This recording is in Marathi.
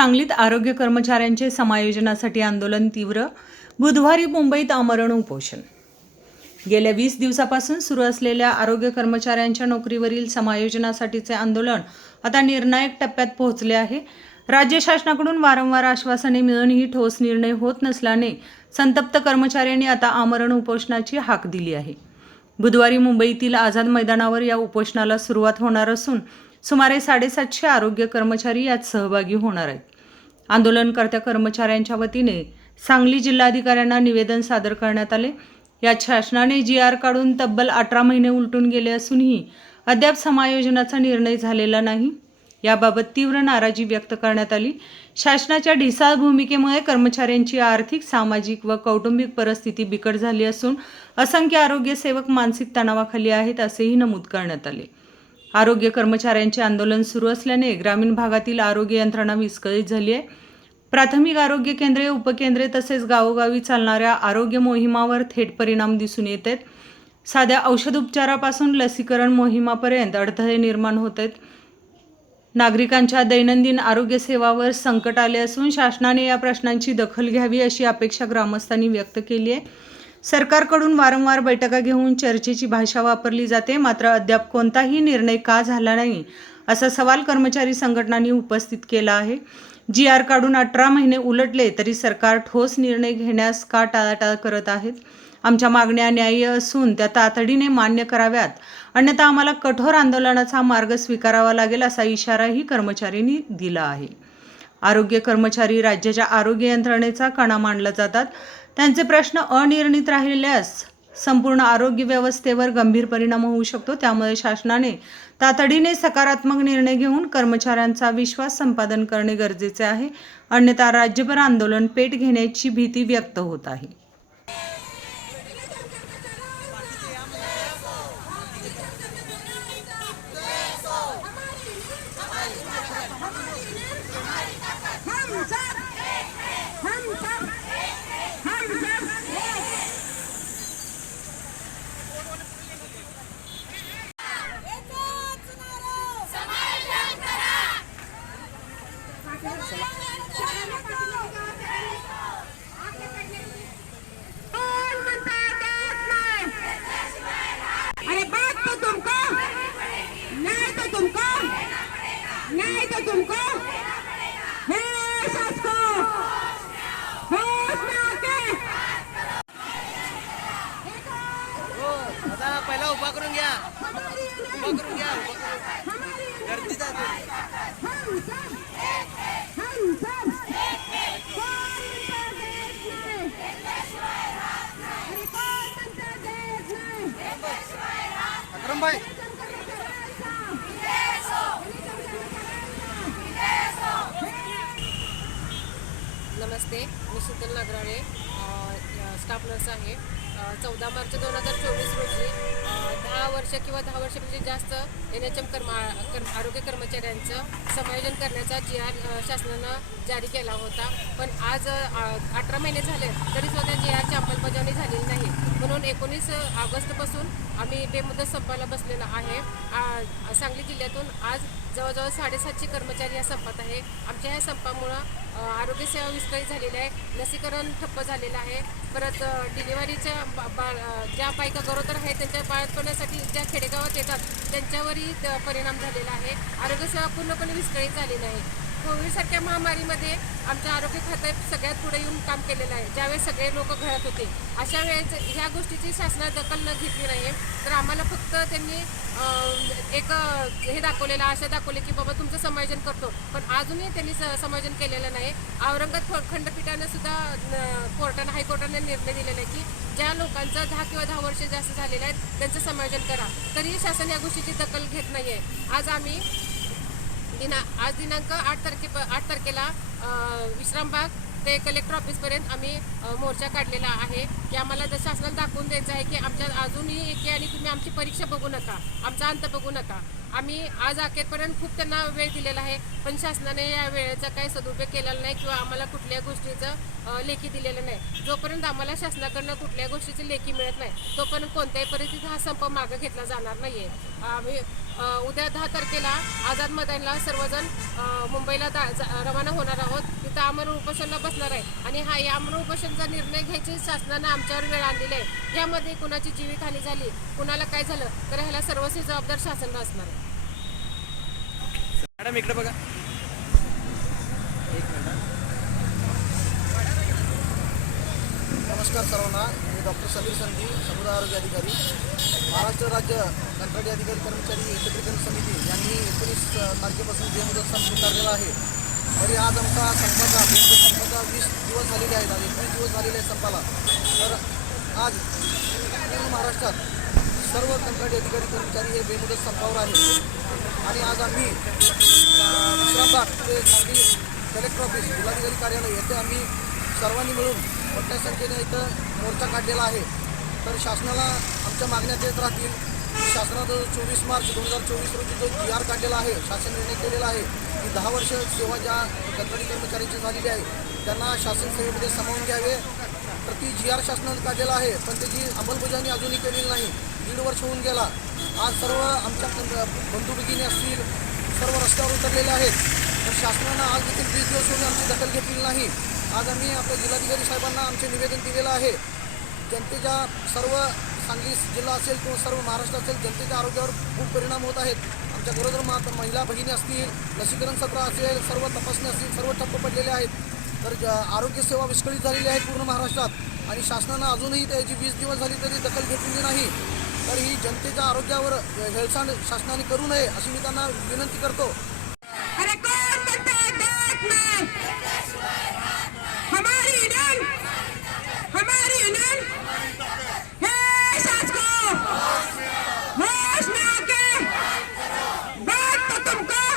सांगलीत आरोग्य कर्मचाऱ्यांचे समायोजनासाठी आंदोलन तीव्र. बुधवारी मुंबईत आमरण उपोषण. गेल्या वीस दिवसापासून सुरू असलेल्या आरोग्य कर्मचाऱ्यांच्या नोकरीवरील समायोजनासाठीचे आंदोलन आता निर्णायक टप्प्यात पोहोचले आहे. राज्य शासनाकडून वारंवार आश्वासने मिळूनही ठोस निर्णय होत नसल्याने संतप्त कर्मचाऱ्यांनी आता आमरण उपोषणाची हाक दिली आहे. बुधवारी मुंबईतील आझाद मैदानावर या उपोषणाला सुरुवात होणार असून सुमारे साडेसातशे आरोग्य कर्मचारी यात सहभागी होणार आहेत. आंदोलनकर्त्या कर्मचाऱ्यांच्या वतीने सांगली जिल्हाधिकाऱ्यांना निवेदन सादर करण्यात आले. यात शासनाने जी आर काढून तब्बल अठरा महिने उलटून गेले असूनही अद्याप समायोजनाचा निर्णय झालेला नाही. याबाबत तीव्र नाराजी व्यक्त करण्यात आली. शासनाच्या ढिसाळ भूमिकेमुळे कर्मचाऱ्यांची आर्थिक सामाजिक व कौटुंबिक परिस्थिती बिकट झाली असून असंख्य आरोग्य सेवक मानसिक तणावाखाली आहेत असेही नमूद करण्यात आले. आरोग्य कर्मचाऱ्यांचे आंदोलन सुरू असल्याने ग्रामीण भागातील आरोग्य यंत्रणा विस्कळीत झाली आहे. प्राथमिक आरोग्य केंद्रे उपकेंद्रे तसेच गावोगावी चालणाऱ्या आरोग्य मोहिमावर थेट परिणाम दिसून येत आहेत. साध्या औषधोपचारापासून लसीकरण मोहिमापर्यंत अडथळे निर्माण होत आहेत. नागरिकांच्या दैनंदिन आरोग्य सेवावर संकट आले असून शासनाने या प्रश्नांची दखल घ्यावी अशी अपेक्षा ग्रामस्थांनी व्यक्त केली आहे. सरकारकडून वारंवार बैठका घेऊन चर्चेची भाषा वापरली जाते मात्र अद्याप कोणताही निर्णय का झाला नाही असा सवाल कर्मचारी संघटनांनी उपस्थित केला आहे. जी आर काढून अठरा महिने उलटले तरी सरकार ठोस निर्णय घेण्यास का टाळाटाळ करत आहेत? आमच्या मागण्या न्याय्य असून त्या तातडीने मान्य कराव्यात. अन्यथा आम्हाला कठोर आंदोलनाचा मार्ग स्वीकारावा लागेल असा इशाराही कर्मचाऱ्यांनी दिला आहे. आरोग्य कर्मचारी राज्याच्या आरोग्य यंत्रणेचा कणा मानला जातात. त्यांचे प्रश्न अनिर्णित राहिल्यास संपूर्ण आरोग्य व्यवस्थेवर गंभीर परिणाम होऊ शकतो. त्यामुळे शासनाने तातडीने सकारात्मक निर्णय घेऊन कर्मचाऱ्यांचा विश्वास संपादन करणे गरजेचे आहे. अन्यथा राज्यभर आंदोलन पेट घेण्याची भीती व्यक्त होत आहे. नमस्ते मी शीतल नागराळे स्टाफ नर्स आहे. चौदा मार्च दोन हजार चोवीस रोजी दहा वर्ष किंवा दहा वर्षापेक्षा म्हणजे जास्त एन एच एम कर्मा कर्म आरोग्य कर्मचाऱ्यांचं समायोजन करण्याचा जी आर शासनानं जारी केला होता. पण आज अठरा महिने झाले तरी सुद्धा जी आरची अंमलबजावणी झालेली नाही. म्हणून एकोणीस ऑगस्टपासून आम्ही बेमुदत संपायला बसलेलो आहे. आ- सांगली जिल्ह्यातून आज जवळजवळ साडेसातशे कर्मचारी या संपात आहे. आमच्या या संपामुळं आरोग्यसेवा विस्कळीत झालेली आहे. लसीकरण ठप्प झालेलं आहे. परत डिलिव्हरीच्या बा बाळ ज्या बायका गरोदर आहेत त्यांच्या बाळपणासाठी ज्या खेडेगावात येतात त्यांच्यावरही परिणाम झालेला आहे. आरोग्यसेवा पूर्णपणे विस्कळीत झालेली आहे कोविडसारख्या महामारीमध्ये आमच्या आरोग्य खात्यात सगळ्यात पुढे येऊन काम केलेलं आहे. ज्यावेळेस सगळे लोक घरात होते अशा वेळेस ह्या गोष्टीची शासनात दखल न घेतली नाही. तर आम्हाला फक्त त्यांनी एक हे दाखवलेलं आशा दाखवली की बाबा तुमचं समायोजन करतो. पण अजूनही त्यांनी स- समायोजन केलेलं नाही. औरंगाबाद खंडपीठानं सुद्धा कोर्टानं हायकोर्टाने निर्णय दिलेला आहे की ज्या लोकांचं दहा किंवा दहा वर्ष जास्त झालेलं आहे त्यांचं समायोजन करा. तरीही शासन या गोष्टीची दखल घेत नाही आहे आज आम्ही दिना आज दिनांक आठ तारखे आठ तारखेला विश्रामबाग ते कलेक्टर ऑफिसपर्यंत आम्ही मोर्चा काढलेला आहे. की आम्हाला जर शासनाला दाखवून द्यायचं आहे की आमच्या अजूनही एक आणि तुम्ही आमची परीक्षा बघू नका आमचा अंत बघू नका. आम्ही आज अखेरपर्यंत खूप त्यांना वेळ दिलेला आहे पण शासनाने या वेळेचा काही सदुपयोग केलेला नाही किंवा आम्हाला कुठल्या गोष्टीचं लेखी दिलेलं नाही. जोपर्यंत आम्हाला शासनाकडनं कुठल्या गोष्टीची लेखी मिळत नाही तोपर्यंत कोणत्याही परिस्थितीत हा संप मागं घेतला जाणार नाही आहे आम्ही उद्या दहा तारखेला आझाद मैदानला सर्वजण मुंबईला जा जा- रवाना होणार आहोत. तिथं आमरण उपोषणला बसणार आहे. आणि हा या आमरण उपोषणचा निर्णय घ्यायची शासनानं आमच्यावर वेळ आणलेली आहे. यामध्ये कुणाची जीवितहानी झाली कुणाला काय झालं तर ह्याला सर्वस्वी जबाबदार शासन असणार आहे. मॅडम इकडे बघा. नमस्कार सर्वांना. मी डॉक्टर समीर संधी समुदाय आरोग्य अधिकारी महाराष्ट्र राज्य कंत्राटी अधिकारी कर्मचारी एकत्रीकरण समिती यांनी एकोणीस तारखेपासून जे मुदत संप पुकारलेला आहे तरी आज आमचा संपाचा संपाचा वीस दिवस झालेले आहेत आज एकवीस दिवस झालेले आहेत संपाला. तर आज महाराष्ट्रात सर्व कंत्राटी अधिकारी कर्मचारी हे बेमुदत संपावर आहेत आणि आज आम्ही विश्रामबाग ते सांगली कलेक्टर ऑफिस जिल्हाधिकारी कार्यालय येथे आम्ही सर्वांनी मिळून मोठ्या संख्येने इथं मोर्चा काढलेला आहे. तर शासनाला आमच्या मागण्यात येत राहतील. की शासनानं चोवीस मार्च दोन हजार चोवीस रोजी जो जी आर काढलेला आहे शासन निर्णय केलेला आहे की दहा वर्ष सेवा ज्या कंत्राटी कर्मचाऱ्यांची झालेली आहे त्यांना शासन सेवेमध्ये सामावून घ्यावे. तर ती जी आर शासनानं काढलेला आहे पण त्याची अंमलबजावणी अजूनही केलेली नाही. दीड वर्ष होऊन गेला. आज सर्व आमच्या बंधू भगिनी असतील सर्व रस्त्यावर उतरलेले आहेत. तर शासनानं आज देखील वीस दिवस होऊन आमची दखल घेतलेली नाही. आज आम्ही आपल्या जिल्हाधिकारी साहेबांना आमचे निवेदन दिलेलं आहे. जनतेच्या सर्व सांगली जिल्हा असेल किंवा सर्व महाराष्ट्र असेल जनतेच्या आरोग्यावर खूप परिणाम होत आहेत. आमच्या गरोदर मा महिला भगिनी असतील लसीकरण सत्र असेल सर्व तपासणी असतील सर्व ठप्प पडलेले आहेत. तर ज- आरोग्य सेवा विस्कळीत झालेली आहे पूर्ण महाराष्ट्रात आणि शासनानं अजूनही त्याची वीस दिवस झाली तरी दखल घेतलेली नाही. तर ही जनतेच्या आरोग्यावर हेळसांड शासनाने करू नये अशी मी त्यांना विनंती करतो. Welcome, God!